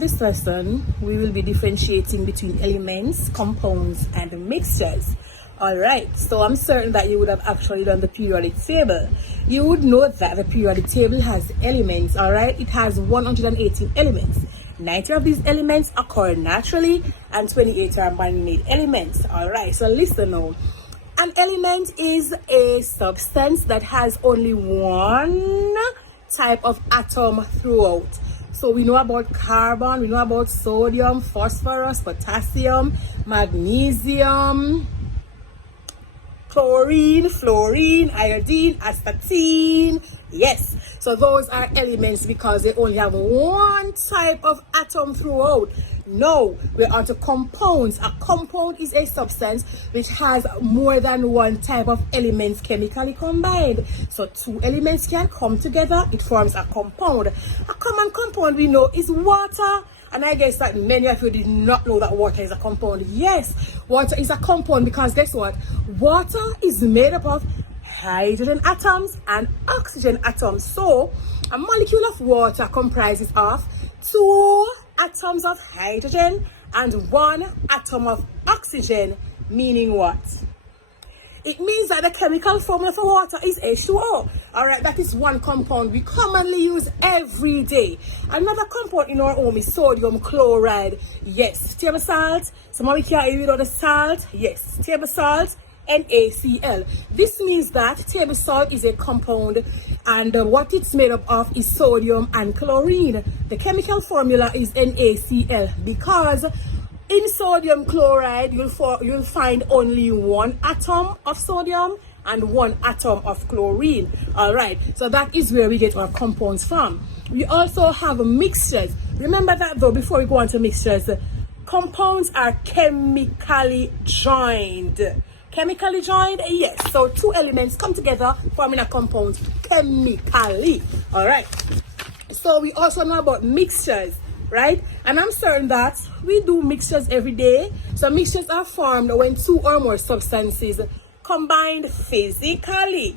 This lesson, we will be differentiating between elements, compounds, and mixtures. Alright, so I'm certain that you would have actually done the periodic table. You would know that the periodic table has elements, alright? It has 118 elements. 90 of these elements occur naturally and 28 are man-made elements. Alright, so listen now. An element is a substance that has only one type of atom throughout. So we know about carbon, we know about sodium, phosphorus, potassium, magnesium, chlorine, fluorine, iodine, astatine. Yes, so those are elements because they only have one type of atom throughout. No, we're on to compounds. A compound is a substance which has more than one type of elements chemically combined. So two elements can come together, it forms a compound. A common compound we know is water. And I guess that many of you did not know that water is a compound. Yes, water is a compound because guess what? Water is made up of hydrogen atoms and oxygen atoms. So a molecule of water comprises of two atoms of hydrogen and one atom of oxygen, meaning what? It means that the chemical formula for water is H2O. Alright, that is one compound we commonly use every day. Another compound in our home is sodium chloride. Yes, table salt. Somebody can't eat without the salt. Yes, table salt. NaCl. This means that table salt is a compound and what it's made up of is sodium and chlorine. The chemical formula is NaCl because in sodium chloride you'll find only one atom of sodium and one atom of chlorine. Alright, so that is where we get our compounds from. We also have mixtures. Remember that though, before we go on to mixtures, compounds are chemically joined. Chemically joined, yes. So two elements come together forming a compound chemically. Alright. So we also know about mixtures, right? And I'm certain that we do mixtures every day. So mixtures are formed when two or more substances combined physically,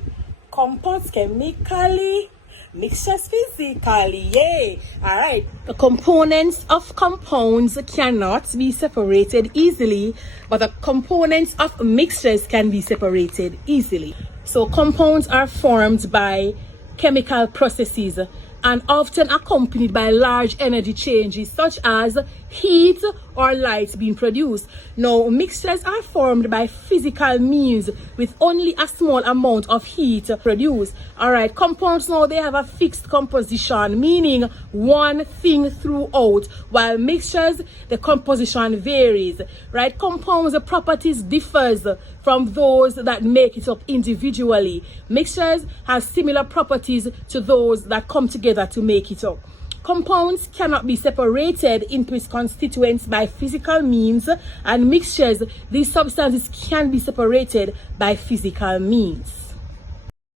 compounds chemically, mixtures physically. Yay! Alright. The components of compounds cannot be separated easily, but the components of mixtures can be separated easily. So compounds are formed by chemical processes and often accompanied by large energy changes such as heat or light being produced. Now, mixtures are formed by physical means with only a small amount of heat produced. Alright, compounds now, they have a fixed composition, meaning one thing throughout, while mixtures, the composition varies. Right, compounds, the properties differs from those that make it up individually. Mixtures have similar properties to those that come together to make it up. Compounds cannot be separated into its constituents by physical means, and mixtures, these substances can be separated by physical means.